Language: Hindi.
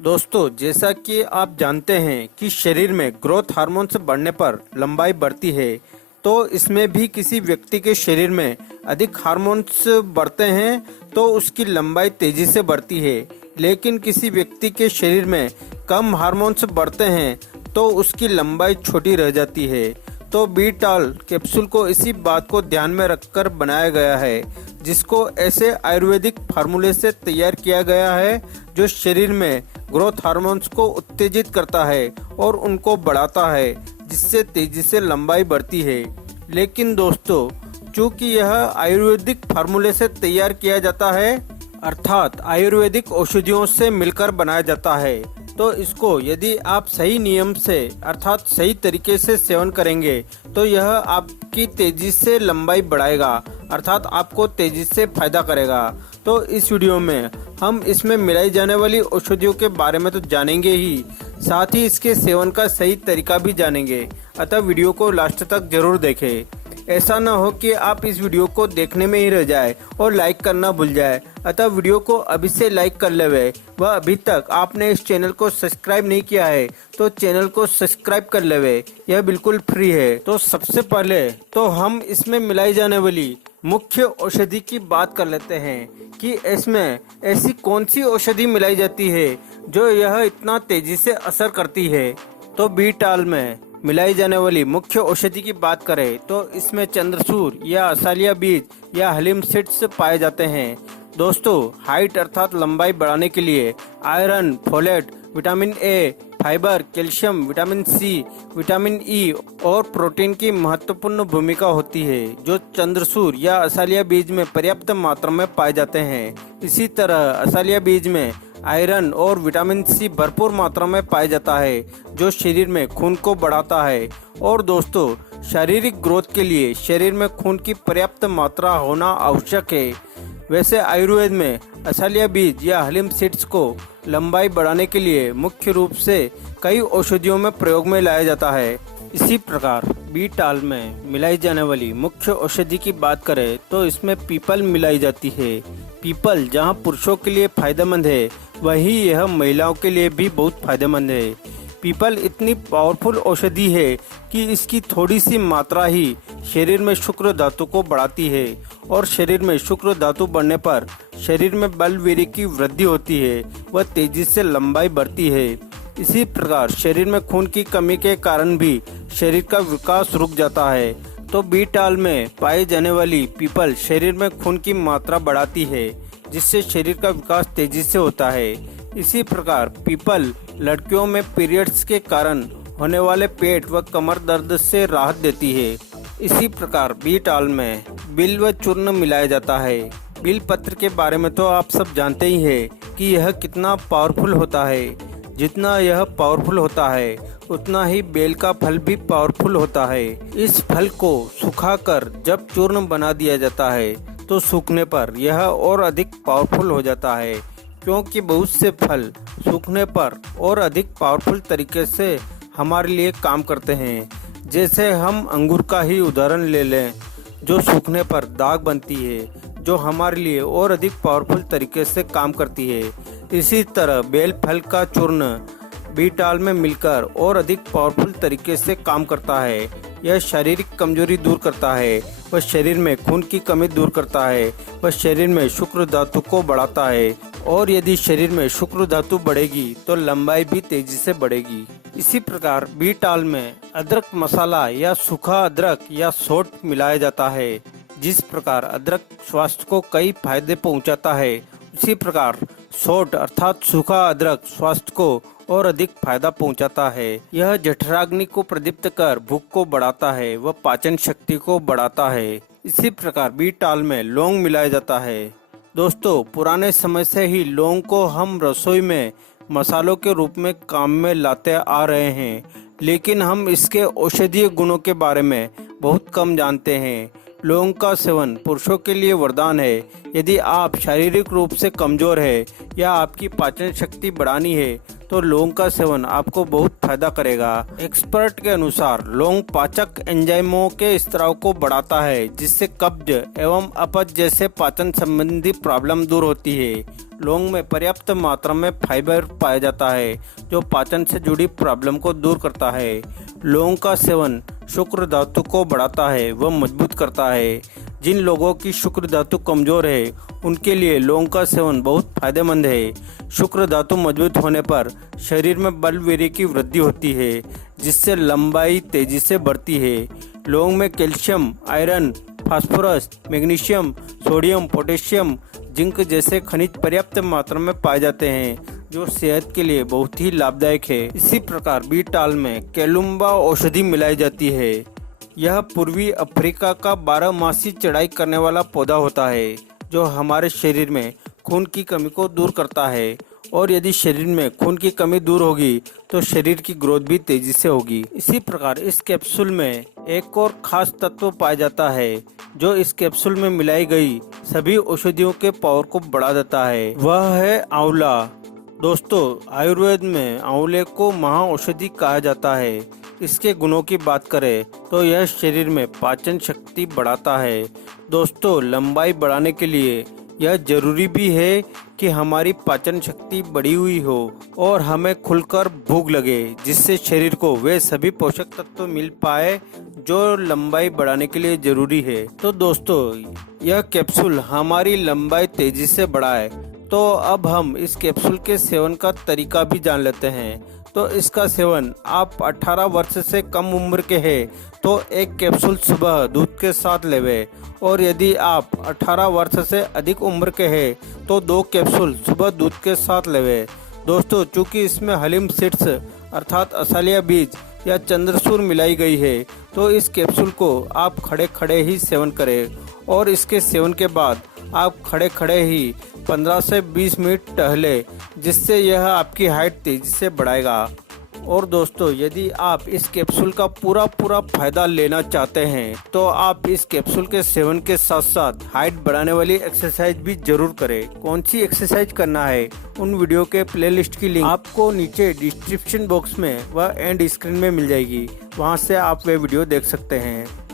दोस्तों, जैसा कि आप जानते हैं कि शरीर में ग्रोथ हार्मोन्स बढ़ने पर लंबाई बढ़ती है, तो इसमें भी किसी व्यक्ति के शरीर में अधिक हार्मोन्स बढ़ते हैं तो उसकी लंबाई तेजी से बढ़ती है। लेकिन किसी व्यक्ति के शरीर में कम हार्मोन्स बढ़ते हैं तो उसकी लंबाई छोटी रह जाती है। तो बीटाल कैप्सूल को इसी बात को ध्यान में रखकर बनाया गया है, जिसको ऐसे आयुर्वेदिक फार्मूले से तैयार किया गया है जो शरीर में ग्रोथ हार्मोन्स को उत्तेजित करता है और उनको बढ़ाता है, जिससे तेजी से लंबाई बढ़ती है। लेकिन दोस्तों, चूंकि यह आयुर्वेदिक फार्मूले से तैयार किया जाता है, अर्थात आयुर्वेदिक औषधियों से मिलकर बनाया जाता है, तो इसको यदि आप सही नियम से अर्थात सही तरीके से सेवन करेंगे तो यह आपकी तेजी से लंबाई बढ़ाएगा, अर्थात आपको तेजी से फायदा करेगा। तो इस वीडियो में हम इसमें मिलाई जाने वाली औषधियों के बारे में तो जानेंगे ही, साथ ही इसके सेवन का सही तरीका भी जानेंगे। अतः वीडियो को लास्ट तक जरूर देखें। ऐसा न हो कि आप इस वीडियो को देखने में ही रह जाए और लाइक करना भूल जाए। अतः वीडियो को अभी से लाइक कर लेवे। वह अभी तक आपने इस चैनल को सब्सक्राइब नहीं किया है तो चैनल को सब्सक्राइब कर लेवे, यह बिल्कुल फ्री है। तो सबसे पहले तो हम इसमें मिलाई जाने वाली मुख्य औषधि की बात कर लेते हैं कि इसमें ऐसी कौन सी औषधि मिलाई जाती है जो यह इतना तेजी से असर करती है। तो बीटाल में मिलाई जाने वाली मुख्य औषधि की बात करें तो इसमें चंद्रसूर या असालिया बीज या हलीम सीड्स पाए जाते हैं। दोस्तों, हाइट अर्थात लंबाई बढ़ाने के लिए iron, folate, vitamin A, fibre, calcium, vitamin C, vitamin E और प्रोटीन की महत्वपूर्ण भूमिका होती है, जो चंद्रसूर या असालिया बीज में पर्याप्त मात्रा में पाए जाते हैं। इसी तरह असालिया बीज में आयरन और विटामिन सी भरपूर मात्रा में पाया जाता है, जो शरीर में खून को बढ़ाता है। और दोस्तों, शारीरिक ग्रोथ के लिए शरीर में खून की पर्याप्त मात्रा होना आवश्यक है। वैसे आयुर्वेद में असालिया बीज या हलीम सीड्स को लंबाई बढ़ाने के लिए मुख्य रूप से कई औषधियों में प्रयोग में लाया जाता है। इसी प्रकार बीटाल में मिलाई जाने वाली मुख्य औषधि की बात करें तो इसमें पीपल मिलाई जाती है। पीपल जहां पुरुषों के लिए फायदेमंद है, वहीं यह महिलाओं के लिए भी बहुत फायदेमंद है। पीपल इतनी पावरफुल औषधि है कि इसकी थोड़ी सी मात्रा ही शरीर में शुक्र धातु को बढ़ाती है, और शरीर में शुक्र धातु बढ़ने पर शरीर में बलवीर्य की वृद्धि होती है, वह तेजी से लंबाई बढ़ती है। इसी प्रकार शरीर में खून की कमी के कारण भी शरीर का विकास रुक जाता है। तो बीटाल में पाई जाने वाली पीपल शरीर में खून की मात्रा बढ़ाती है, जिससे शरीर का विकास तेजी से होता है। इसी प्रकार पीपल लड़कियों में पीरियड्स के कारण होने वाले पेट व कमर दर्द से राहत देती है। इसी प्रकार बीटाल में बिल व चूर्ण मिलाया जाता है। बिल पत्र के बारे में तो आप सब जानते ही हैं कि यह कितना पावरफुल होता है। जितना यह पावरफुल होता है उतना ही बेल का फल भी पावरफुल होता है। इस फल को सुखाकर जब चूर्ण बना दिया जाता है तो सूखने पर यह और अधिक पावरफुल हो जाता है, क्योंकि बहुत से फल सूखने पर और अधिक पावरफुल तरीके से हमारे लिए काम करते हैं। जैसे हम अंगूर का ही उदाहरण ले लें, जो सूखने पर दाग बनती है, जो हमारे लिए और अधिक पावरफुल तरीके से काम करती है। इसी तरह बेल फल का चूर्ण बीटाल में मिलकर और अधिक पावरफुल तरीके से काम करता है। यह शारीरिक कमजोरी दूर करता है, वह शरीर में खून की कमी दूर करता है, वह शरीर में शुक्र धातु को बढ़ाता है, और यदि शरीर में शुक्र धातु बढ़ेगी तो लंबाई भी तेजी से बढ़ेगी। इसी प्रकार बीटाल में अदरक मसाला या सूखा अदरक या सौंठ मिलाया जाता है। जिस प्रकार अदरक स्वास्थ्य को कई फायदे पहुंचाता है, उसी प्रकार सौंठ अर्थात सूखा अदरक स्वास्थ्य को और अधिक फायदा पहुंचाता है। यह जठराग्नि को प्रदीप्त कर भूख को बढ़ाता है व पाचन शक्ति को बढ़ाता है। इसी प्रकार बीटाल में लौंग मिलाया जाता है। दोस्तों, पुराने समय से ही लौंग को हम रसोई में मसालों के रूप में काम में लाते आ रहे हैं, लेकिन हम इसके औषधीय गुणों के बारे में बहुत कम जानते हैं। लौंग का सेवन पुरुषों के लिए वरदान है। यदि आप शारीरिक रूप से कमजोर है या आपकी पाचन शक्ति बढ़ानी है तो लौंग का सेवन आपको बहुत फायदा करेगा। एक्सपर्ट के अनुसार लौंग पाचक एंजाइमों के स्त्राव को बढ़ाता है, जिससे कब्ज एवं अपच जैसे पाचन संबंधी प्रॉब्लम दूर होती है। लौंग में पर्याप्त मात्रा में फाइबर पाया जाता है, जो पाचन से जुड़ी प्रॉब्लम को दूर करता है। लौंग का सेवन शुक्र धातु को बढ़ाता है व मजबूत करता है। जिन लोगों की शुक्र धातु कमजोर है, उनके लिए लौंग का सेवन बहुत फायदेमंद है। शुक्र धातु मजबूत होने पर शरीर में बल वीर्य की वृद्धि होती है, जिससे लंबाई तेजी से बढ़ती है। लौंग में calcium, iron, phosphorus, magnesium, sodium, potassium, zinc जैसे खनिज पर्याप्त मात्रा में पाए जाते हैं, जो सेहत के लिए बहुत ही लाभदायक है। इसी प्रकार बीटाल में कैलुम्बा औषधि मिलाई जाती है। यह पूर्वी अफ्रीका का 12 मासी चढ़ाई करने वाला पौधा होता है, जो हमारे शरीर में खून की कमी को दूर करता है। और यदि शरीर में खून की कमी दूर होगी तो शरीर की ग्रोथ भी तेजी से होगी। इसी प्रकार इस कैप्सूल में एक और खास तत्व पाया जाता है, जो इस कैप्सूल में मिलाई गई सभी औषधियों के पावर को बढ़ा देता है। वह है आंवला। दोस्तों, आयुर्वेद में आंवले को महा औषधि कहा जाता है। इसके गुणों की बात करें तो यह शरीर में पाचन शक्ति बढ़ाता है। दोस्तों, लंबाई बढ़ाने के लिए यह जरूरी भी है कि हमारी पाचन शक्ति बढ़ी हुई हो और हमें खुलकर भूख लगे, जिससे शरीर को वे सभी पोषक तत्व मिल पाए जो लंबाई बढ़ाने के लिए जरूरी है। तो दोस्तों, यह कैप्सूल हमारी लंबाई तेजी से बढ़ाए। तो अब हम इस कैप्सूल के सेवन का तरीका भी जान लेते हैं। तो इसका सेवन आप 18 वर्ष से कम उम्र के हैं तो एक कैप्सूल सुबह दूध के साथ लेवे, और यदि आप 18 वर्ष से अधिक उम्र के हैं तो 2 कैप्सूल सुबह दूध के साथ लेवे। दोस्तों, चूंकि इसमें हलीम सीड्स अर्थात असालिया बीज या चंद्रसूर मिलाई गई है, तो इस कैप्सूल को आप खड़े खड़े ही सेवन करें, और इसके सेवन के बाद आप खड़े खड़े ही 15 से 20 मिनट टहले, जिससे यह आपकी हाइट तेजी से बढ़ाएगा। और दोस्तों, यदि आप इस कैप्सूल का पूरा फायदा लेना चाहते हैं तो आप इस कैप्सूल के सेवन के साथ साथ हाइट बढ़ाने वाली एक्सरसाइज भी जरूर करें। कौन सी एक्सरसाइज करना है, उन वीडियो के प्लेलिस्ट की लिंक आपको नीचे डिस्क्रिप्शन बॉक्स में व एंड स्क्रीन में मिल जाएगी। वहां से आप वे वीडियो देख सकते हैं।